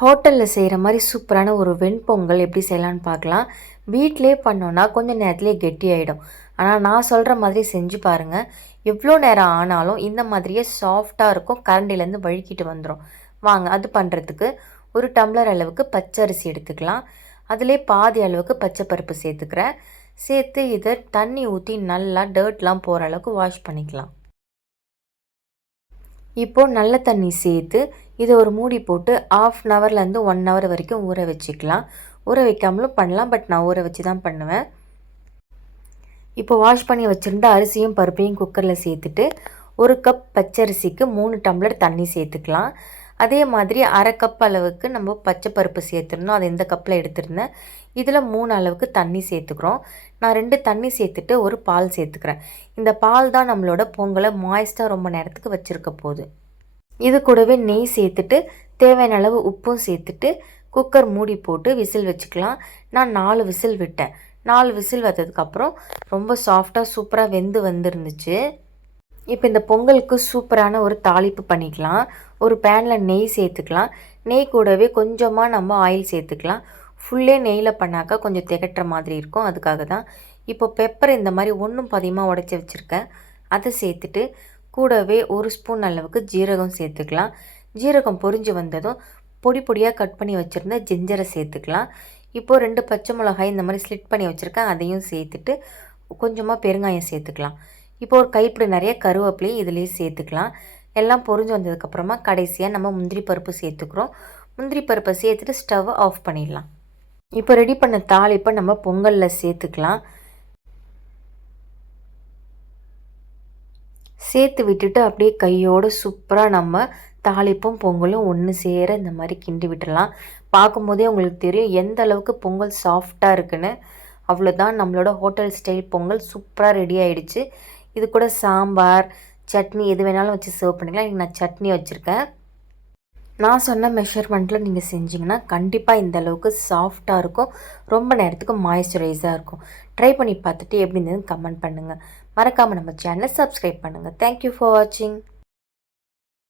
ஹோட்டலில் செய்கிற மாதிரி சூப்பரான ஒரு வெண்பொங்கல் எப்படி செய்யலான்னு பார்க்கலாம். வீட்டிலே பண்ணோன்னா கொஞ்சம் நேரத்துலேயே கெட்டியாயிடும். ஆனால் நான் சொல்கிற மாதிரி செஞ்சு பாருங்கள். எவ்வளோ நேரம் ஆனாலும் இந்த மாதிரியே சாஃப்டாக இருக்கும். கரண்டிலேருந்து வழுக்கிட்டு வந்துடும். வாங்க அது பண்ணுறதுக்கு ஒரு டம்ளர் அளவுக்கு பச்சரிசி எடுத்துக்கலாம். அதிலே பாதி அளவுக்கு பச்சை பருப்பு சேர்த்துக்கிறேன். சேர்த்து இதை தண்ணி ஊற்றி நல்லா டர்ட்லாம் போகிற அளவுக்கு வாஷ் பண்ணிக்கலாம். இப்போது நல்ல தண்ணி சேர்த்து இதை ஒரு மூடி போட்டு 1/2 ஹவர்லேருந்து 1 ஹவர் வரைக்கும் ஊற வச்சுக்கலாம். ஊற வைக்காமலும் பண்ணலாம், பட் நான் ஊற வச்சு தான் பண்ணுவேன். இப்போ வாஷ் பண்ணி வச்சுருந்த அரிசியும் பருப்பையும் குக்கரில் சேர்த்துட்டு 1 கப் பச்சரிசிக்கு 3 டம்ளர் தண்ணி சேர்த்துக்கலாம். அதே மாதிரி 1/2 கப் அளவுக்கு நம்ம பச்சை பருப்பு சேர்த்துருந்தோம். அது இந்த கப்பில் எடுத்துருந்தேன். இதில் 3 அளவுக்கு தண்ணி சேர்த்துக்கிறோம். நான் 2 தண்ணி சேர்த்துட்டு ஒரு பால் சேர்த்துக்கிறேன். இந்த பால் தான் நம்மளோட பொங்கலை மாய்ஸ்ட்டாக ரொம்ப நேரத்துக்கு வச்சுருக்க போகுது. இது கூடவே நெய் சேர்த்துட்டு தேவையான அளவு உப்பும் சேர்த்துட்டு குக்கர் மூடி போட்டு விசில் வச்சுக்கலாம். நான் 4 விசில் விட்டேன். 4 விசில் வந்ததுக்கப்புறம் ரொம்ப சாஃப்டாக சூப்பராக வெந்து வந்துருந்துச்சு. இப்போ இந்த பொங்கலுக்கு சூப்பரான ஒரு தாளிப்பு பண்ணிக்கலாம். ஒரு பேனில் நெய் சேர்த்துக்கலாம். நெய் கூடவே கொஞ்சமாக நம்ம ஆயில் சேர்த்துக்கலாம். ஃபுல்லே நெய்யில் பண்ணாக்கா கொஞ்சம் திகட்டுற மாதிரி இருக்கும், அதுக்காக தான். இப்போ பெப்பர் இந்த மாதிரி ஒன்றும் பாதியமாக உடச்சி வச்சுருக்கேன். அதை சேர்த்துட்டு கூடவே 1 ஸ்பூன் அளவுக்கு ஜீரகம் சேர்த்துக்கலாம். ஜீரகம் பொரிஞ்சு வந்ததும் பொடி பொடியாக கட் பண்ணி வச்சுருந்த ஜிஞ்சரை சேர்த்துக்கலாம். இப்போது 2 பச்சை மிளகாய் இந்த மாதிரி ஸ்லிட் பண்ணி வச்சுருக்கேன், அதையும் சேர்த்துட்டு கொஞ்சமாக பெருங்காயம் சேர்த்துக்கலாம். இப்போ ஒரு கைப்பிடி நிறைய கருவேப்பிலையும் இதிலேயே சேர்த்துக்கலாம். எல்லாம் பொரிஞ்சு வந்ததுக்கப்புறமா கடைசியாக நம்ம முந்திரி பருப்பு சேர்த்துக்கிறோம். முந்திரி பருப்பை சேர்த்துட்டு ஸ்டவ்வை ஆஃப் பண்ணிடலாம். இப்போ ரெடி பண்ண தாளிப்பை நம்ம பொங்கலில் சேர்த்துக்கலாம். சேர்த்து விட்டுட்டு அப்படியே கையோடு சூப்பராக நம்ம தாளிப்பும் பொங்கலும் ஒன்று சேர இந்த மாதிரி கிண்டி விட்டுடலாம். பார்க்கும்போதே உங்களுக்கு தெரியும் எந்த அளவுக்கு பொங்கல் சாஃப்டாக இருக்குன்னு. அவ்வளோதான், நம்மளோட ஹோட்டல் ஸ்டைல் பொங்கல் சூப்பராக ரெடி ஆகிடுச்சு. இது கூட சாம்பார், சட்னி எது வேணாலும் வச்சு சர்வ் பண்ணிக்கலாம். இன்றைக்கி நான் சட்னி வச்சுருக்கேன். நான் சொன்ன மெஷர்மெண்ட்டில் நீங்கள் செஞ்சிங்கன்னா கண்டிப்பாக இந்த அளவுக்கு சாஃப்டாக இருக்கும். ரொம்ப நேரத்துக்கு மாய்ஸ்சரைஸாக இருக்கும். ட்ரை பண்ணி பார்த்துட்டு எப்படி இருந்ததுன்னு கமெண்ட் பண்ணுங்கள். மறக்காமல் நம்ம சேனலை சப்ஸ்கிரைப் பண்ணுங்கள். தேங்க்யூ ஃபார் வாட்சிங்.